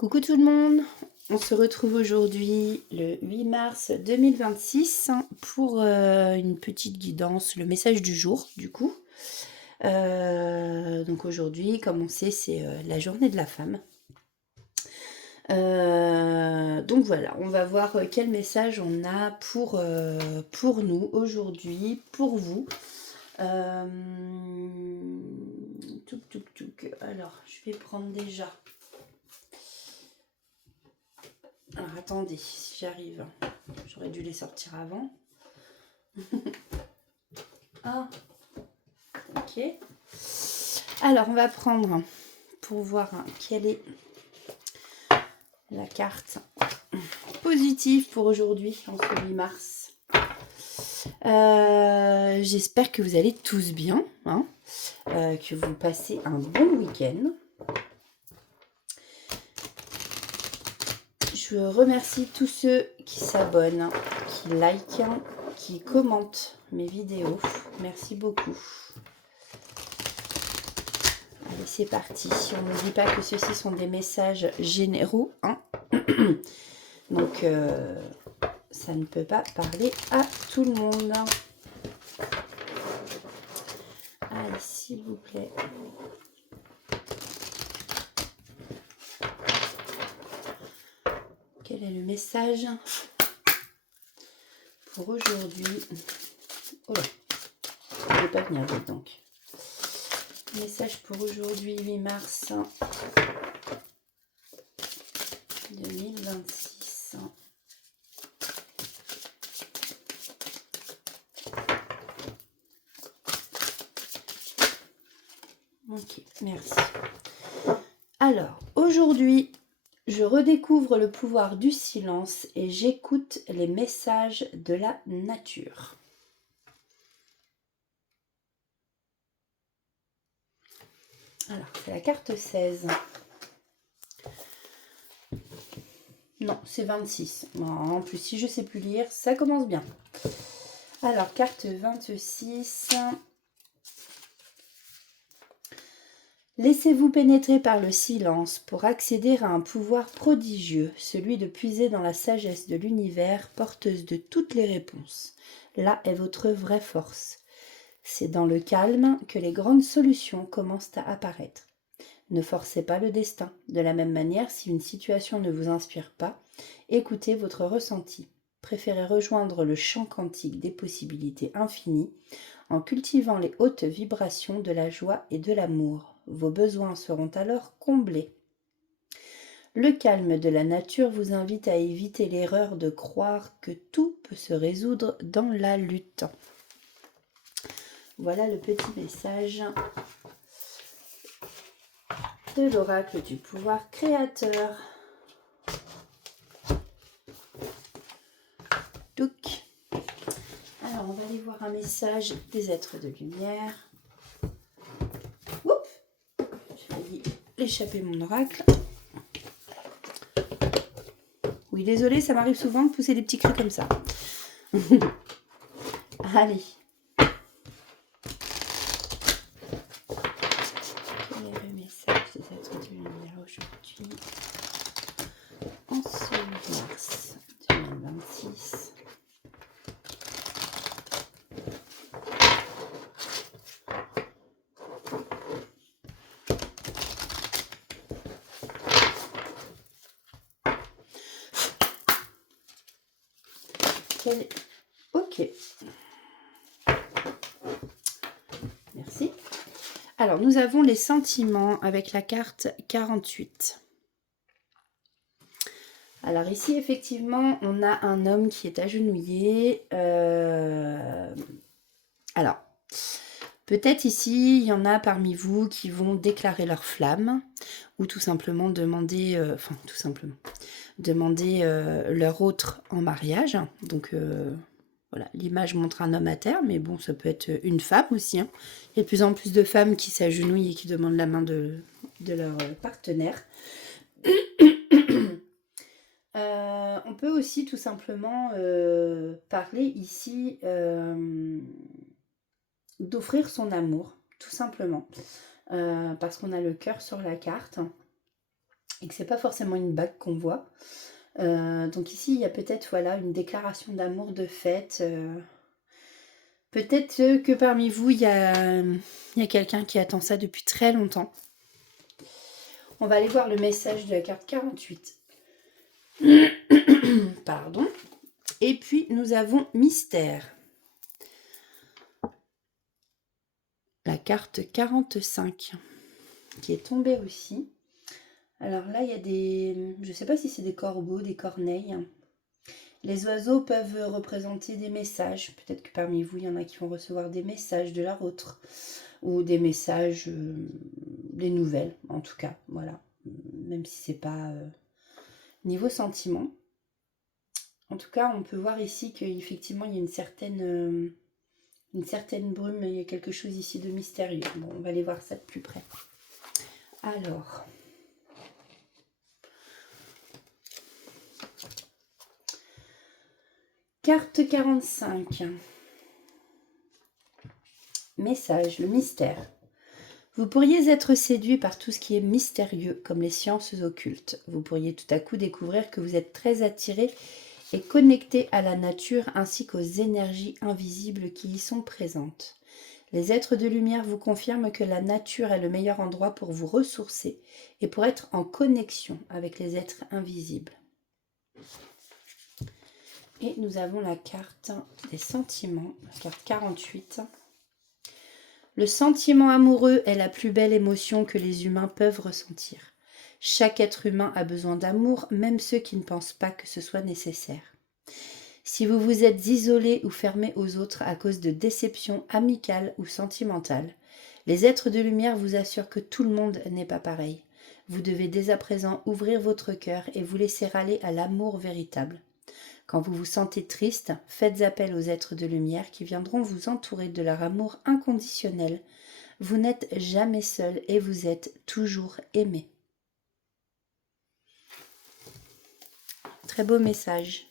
Coucou tout le monde, on se retrouve aujourd'hui le 8 mars 2026 pour une petite guidance, le message du jour du coup. Donc aujourd'hui, comme on sait, c'est la journée de la femme. Donc voilà, on va voir quel message on a pour nous aujourd'hui, pour vous. Alors, je vais prendre déjà... Alors attendez, si j'arrive, j'aurais dû les sortir avant. Ah, ok. Alors on va prendre pour voir quelle est la carte positive pour aujourd'hui, en ce 8 mars. J'espère que vous allez tous bien, que vous passez un bon week-end. Je remercie tous ceux qui s'abonnent, qui likent, qui commentent mes vidéos. Merci beaucoup. Allez, c'est parti. On n'oublie pas que ceux-ci sont des messages généraux. Donc, ça ne peut pas parler à tout le monde. Allez, s'il vous plaît. Quel est le message pour aujourd'hui? Oh là, je ne vais pas venir vite donc. Message pour aujourd'hui, 8 mars 2026. Ok, merci. Alors, aujourd'hui, je redécouvre le pouvoir du silence et j'écoute les messages de la nature. Alors, c'est la carte 16. Non, c'est 26. En plus, si je ne sais plus lire, ça commence bien. Alors, carte 26. Laissez-vous pénétrer par le silence pour accéder à un pouvoir prodigieux, celui de puiser dans la sagesse de l'univers, porteuse de toutes les réponses. Là est votre vraie force. C'est dans le calme que les grandes solutions commencent à apparaître. Ne forcez pas le destin. De la même manière, si une situation ne vous inspire pas, écoutez votre ressenti. Préférez rejoindre le champ quantique des possibilités infinies en cultivant les hautes vibrations de la joie et de l'amour. Vos besoins seront alors comblés. Le calme de la nature vous invite à éviter l'erreur de croire que tout peut se résoudre dans la lutte. Voilà le petit message de l'oracle du pouvoir créateur. Donc, alors on va aller voir un message des êtres de lumière. Oups, j'ai failli échapper mon oracle. Oui, désolé, ça m'arrive souvent de pousser des petits cris comme ça. Allez. Quel est le message des êtres de lumière aujourd'hui en ce 8 mars 2026? Ok. Merci. Alors, nous avons les sentiments avec la carte 48. Alors ici, effectivement, on a un homme qui est agenouillé. Alors, peut-être ici, il y en a parmi vous qui vont déclarer leur flamme ou tout simplement demander, leur autre en mariage. Donc, voilà, l'image montre un homme à terre, mais bon, ça peut être une femme aussi. Il y a de plus en plus de femmes qui s'agenouillent et qui demandent la main de leur partenaire. On peut aussi tout simplement parler ici d'offrir son amour, tout simplement. Parce qu'on a le cœur sur la carte. et que c'est pas forcément une bague qu'on voit. Donc ici, il y a peut-être voilà, une déclaration d'amour de fête. Peut-être que parmi vous, il y a quelqu'un qui attend ça depuis très longtemps. On va aller voir le message de la carte 48. Pardon. Et puis, nous avons Mystère. La carte 45 qui est tombée aussi. Alors là, il y a des... Je ne sais pas si c'est des corbeaux, des corneilles. Les oiseaux peuvent représenter des messages. Peut-être que parmi vous, il y en a qui vont recevoir des messages de leur autre. Ou des messages, des nouvelles, en tout cas. Voilà. Même si c'est pas niveau sentiment. En tout cas, on peut voir ici qu'effectivement, il y a une certaine brume. Il y a quelque chose ici de mystérieux. Bon, on va aller voir ça de plus près. Alors... Carte 45. Message, le mystère. Vous pourriez être séduit par tout ce qui est mystérieux, comme les sciences occultes. Vous pourriez tout à coup découvrir que vous êtes très attiré et connecté à la nature ainsi qu'aux énergies invisibles qui y sont présentes. Les êtres de lumière vous confirment que la nature est le meilleur endroit pour vous ressourcer et pour être en connexion avec les êtres invisibles. Et nous avons la carte des sentiments, la carte 48. Le sentiment amoureux est la plus belle émotion que les humains peuvent ressentir. Chaque être humain a besoin d'amour, même ceux qui ne pensent pas que ce soit nécessaire. Si vous vous êtes isolé ou fermé aux autres à cause de déceptions amicales ou sentimentales, les êtres de lumière vous assurent que tout le monde n'est pas pareil. Vous devez dès à présent ouvrir votre cœur et vous laisser aller à l'amour véritable. Quand vous vous sentez triste, faites appel aux êtres de lumière qui viendront vous entourer de leur amour inconditionnel. Vous n'êtes jamais seul et vous êtes toujours aimé. Très beau message.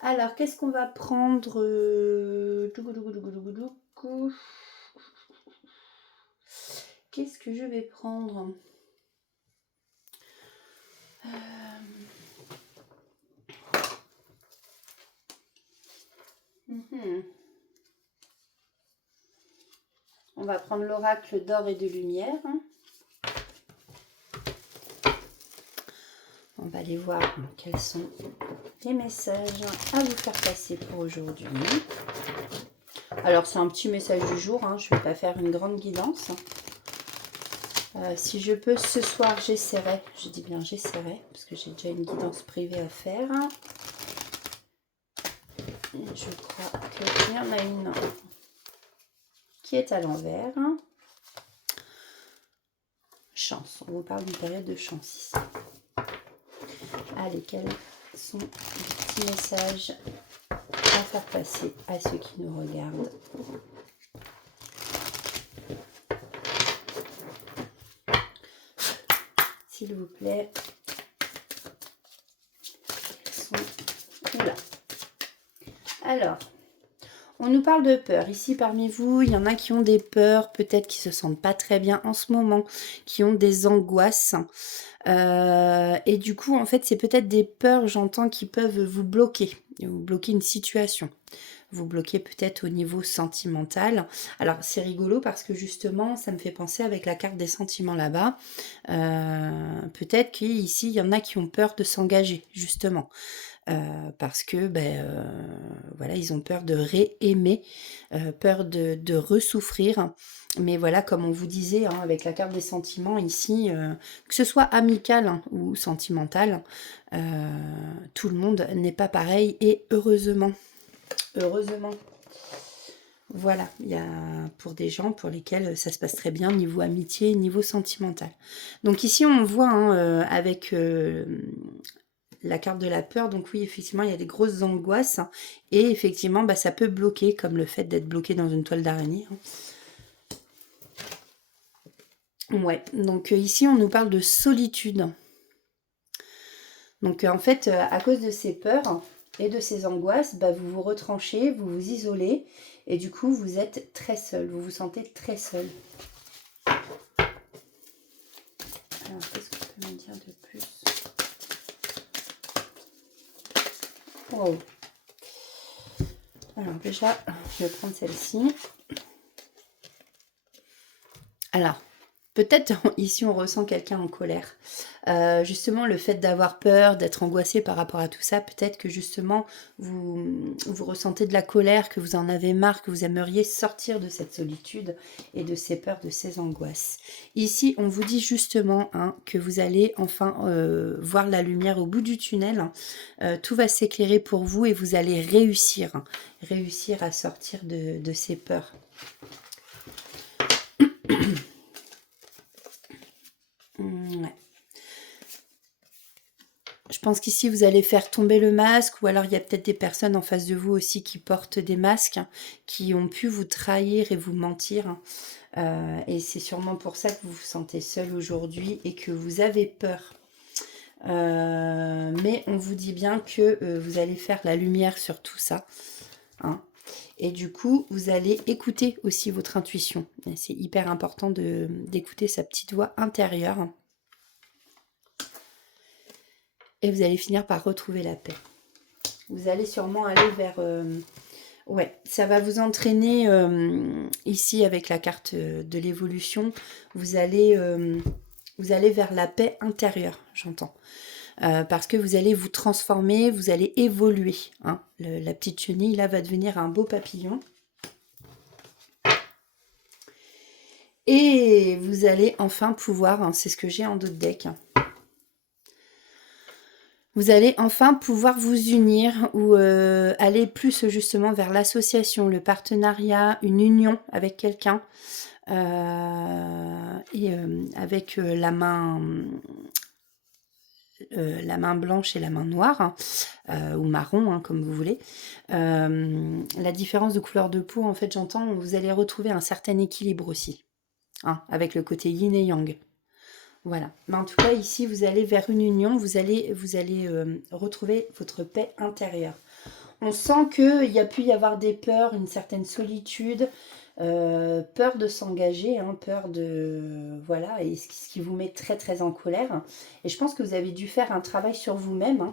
Alors, qu'est-ce qu'on va prendre? Qu'est-ce que je vais prendre? On va prendre l'oracle d'or et de lumière. On va aller voir quels sont les messages à vous faire passer pour aujourd'hui. Alors, c'est un petit message du jour. Je ne vais pas faire une grande guidance. Si je peux, ce soir, j'essaierai. Je dis bien j'essaierai, parce que j'ai déjà une guidance privée à faire. Et je crois qu'il y en a une qui est à l'envers. Chance. On vous parle d'une période de chance ici. Allez, quels sont les petits messages à faire passer à ceux qui nous regardent? S'il vous plaît. Oula. Alors, on nous parle de peur. Ici, parmi vous, il y en a qui ont des peurs, peut-être qui se sentent pas très bien en ce moment, qui ont des angoisses. Et du coup, en fait, c'est peut-être des peurs, j'entends, qui peuvent vous bloquer une situation. Vous bloquez peut-être au niveau sentimental. Alors, c'est rigolo parce que justement, ça me fait penser avec la carte des sentiments là-bas. Peut-être qu'ici, il y en a qui ont peur de s'engager, justement. Parce que voilà, ils ont peur de réaimer, peur de ressouffrir. Mais voilà, comme on vous disait, avec la carte des sentiments ici, que ce soit amical ou sentimental, tout le monde n'est pas pareil et heureusement. Heureusement. Voilà, il y a pour des gens pour lesquels ça se passe très bien niveau amitié, niveau sentimental. Donc ici on voit avec la carte de la peur, donc oui, effectivement, il y a des grosses angoisses. Et effectivement, ça peut bloquer, comme le fait d'être bloqué dans une toile d'araignée. Ouais, donc ici, on nous parle de solitude. Donc en fait, à cause de ces peurs et de ces angoisses, vous vous retranchez, vous vous isolez. Et du coup, vous êtes très seul. Vous vous sentez très seul. Alors, qu'est-ce qu'on peut me dire de plus? Wow. Alors déjà, je vais prendre celle-ci. Alors, peut-être ici on ressent quelqu'un en colère. Justement, le fait d'avoir peur, d'être angoissé par rapport à tout ça, peut-être que justement vous ressentez de la colère, que vous en avez marre, que vous aimeriez sortir de cette solitude et de ces peurs, de ces angoisses. Ici, on vous dit justement que vous allez enfin voir la lumière au bout du tunnel. Tout va s'éclairer pour vous et vous allez réussir à sortir de ces peurs. Ouais. Je pense qu'ici, vous allez faire tomber le masque, ou alors il y a peut-être des personnes en face de vous aussi qui portent des masques, qui ont pu vous trahir et vous mentir. Et c'est sûrement pour ça que vous vous sentez seul aujourd'hui et que vous avez peur. Mais on vous dit bien que vous allez faire la lumière sur tout ça. Et du coup, vous allez écouter aussi votre intuition. C'est hyper important d'écouter sa petite voix intérieure. Et vous allez finir par retrouver la paix. Vous allez sûrement aller vers... ouais, ça va vous entraîner ici avec la carte de l'évolution. Vous allez vers la paix intérieure, j'entends. Parce que vous allez vous transformer, vous allez évoluer. La petite chenille, là, va devenir un beau papillon. Et vous allez enfin pouvoir, c'est ce que j'ai en dos de deck, vous allez enfin pouvoir vous unir ou aller plus justement vers l'association, le partenariat, une union avec quelqu'un et avec la main blanche et la main noire ou marron, comme vous voulez. La différence de couleur de peau, en fait, j'entends, vous allez retrouver un certain équilibre aussi, avec le côté yin et yang. Voilà. Mais en tout cas, ici, vous allez vers une union, vous allez retrouver votre paix intérieure. On sent qu'il y a pu y avoir des peurs, une certaine solitude, peur de s'engager, peur de... Voilà, et ce qui vous met très très en colère. Et je pense que vous avez dû faire un travail sur vous-même,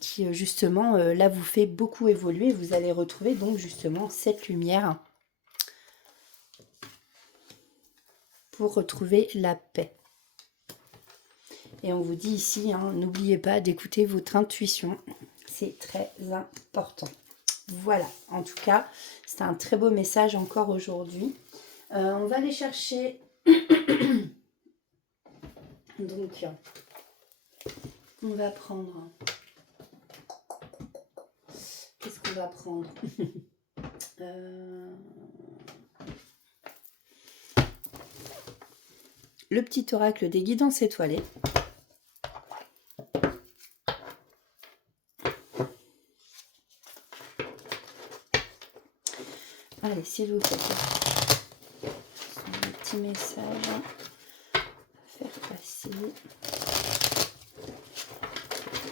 qui justement, là, vous fait beaucoup évoluer. Vous allez retrouver donc justement cette lumière pour retrouver la paix. Et on vous dit ici, n'oubliez pas d'écouter votre intuition. C'est très important. Voilà, en tout cas, c'est un très beau message encore aujourd'hui. On va aller chercher... Donc, on va prendre... Qu'est-ce qu'on va prendre Le petit oracle des guidances étoilées. Allez, s'il vous plaît. Un petit message à faire passer.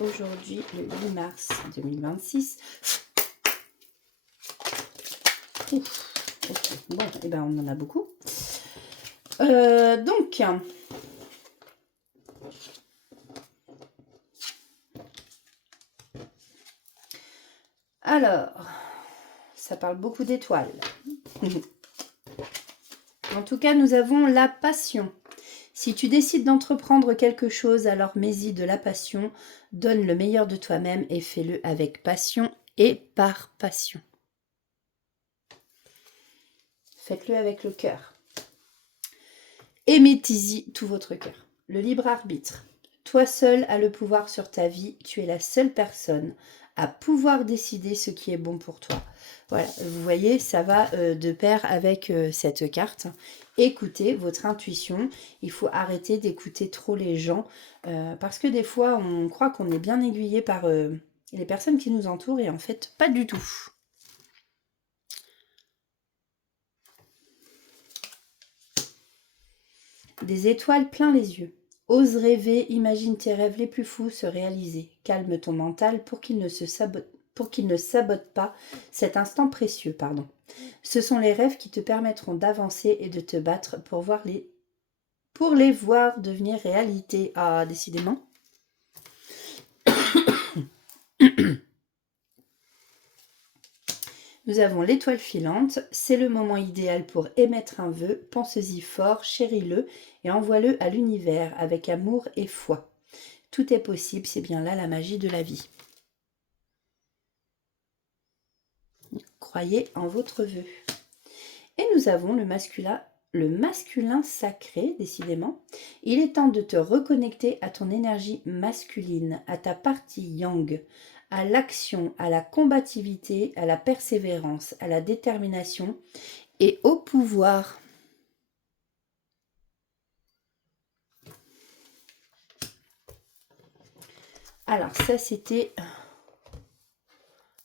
Aujourd'hui, le 8 mars 2026. Ouf, ok, bon, et ben on en a beaucoup. Donc, alors, ça parle beaucoup d'étoiles. En tout cas, nous avons la passion. Si tu décides d'entreprendre quelque chose, alors mets-y de la passion, donne le meilleur de toi-même et fais-le avec passion et par passion. Faites-le avec le cœur. Et mettez-y tout votre cœur. Le libre arbitre. Toi seul as le pouvoir sur ta vie. Tu es la seule personne à pouvoir décider ce qui est bon pour toi. Voilà, vous voyez, ça va de pair avec cette carte. Écoutez votre intuition. Il faut arrêter d'écouter trop les gens parce que des fois, on croit qu'on est bien aiguillé par les personnes qui nous entourent et en fait, pas du tout. Des étoiles plein les yeux. Ose rêver, imagine tes rêves les plus fous se réaliser. Calme ton mental pour qu'il ne sabote pas cet instant précieux. Ce sont les rêves qui te permettront d'avancer et de te battre pour les voir devenir réalité. Ah, décidément. Nous avons l'étoile filante, c'est le moment idéal pour émettre un vœu, pense-y fort, chéris-le et envoie-le à l'univers avec amour et foi. Tout est possible, c'est bien là la magie de la vie. Croyez en votre vœu. Et nous avons le masculin sacré, décidément. Il est temps de te reconnecter à ton énergie masculine, à ta partie yang, à l'action, à la combativité, à la persévérance, à la détermination et au pouvoir. Alors ça c'était...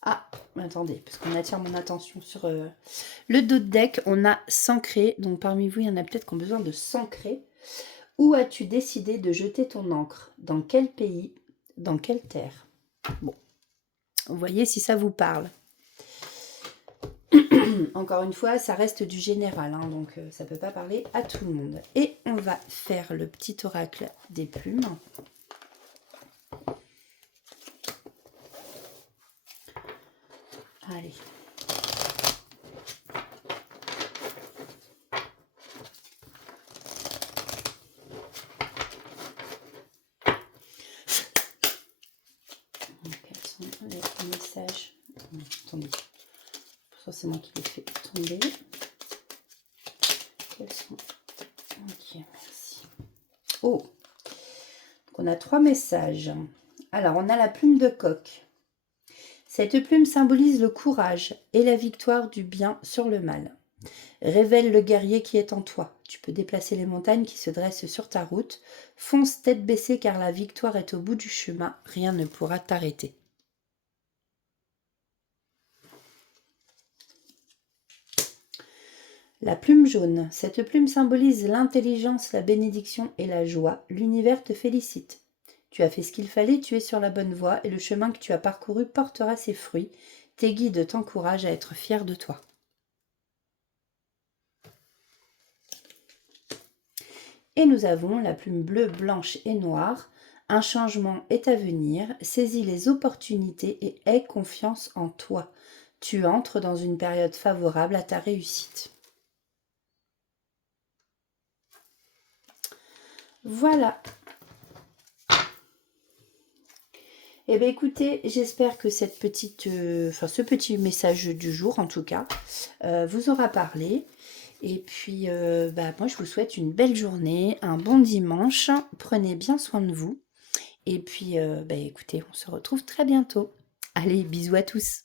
Ah, attendez, parce qu'on attire mon attention sur le dos de deck. On a s'ancrer, donc parmi vous, il y en a peut-être qui ont besoin de s'ancrer. Où as-tu décidé de jeter ton encre? Dans quel pays? Dans quelle terre? Bon, vous voyez si ça vous parle. Encore une fois, ça reste du général, hein, donc ça ne peut pas parler à tout le monde. Et on va faire le petit oracle des plumes. Allez. Quels sont les messages? Attendez. Ça, c'est moi qui l'ai fait tomber. Quels sont... Ok, merci. Oh! Donc, on a 3 messages. Alors, on a la plume de coq. Cette plume symbolise le courage et la victoire du bien sur le mal. Révèle le guerrier qui est en toi. Tu peux déplacer les montagnes qui se dressent sur ta route. Fonce tête baissée car la victoire est au bout du chemin. Rien ne pourra t'arrêter. La plume jaune. Cette plume symbolise l'intelligence, la bénédiction et la joie. L'univers te félicite. Tu as fait ce qu'il fallait, tu es sur la bonne voie et le chemin que tu as parcouru portera ses fruits. Tes guides t'encouragent à être fier de toi. Et nous avons la plume bleue, blanche et noire. Un changement est à venir. Saisis les opportunités et aie confiance en toi. Tu entres dans une période favorable à ta réussite. Voilà. Eh bien écoutez, j'espère que cette petite, ce petit message du jour en tout cas, vous aura parlé. Et puis moi je vous souhaite une belle journée, un bon dimanche. Prenez bien soin de vous. Et puis écoutez, on se retrouve très bientôt. Allez, bisous à tous.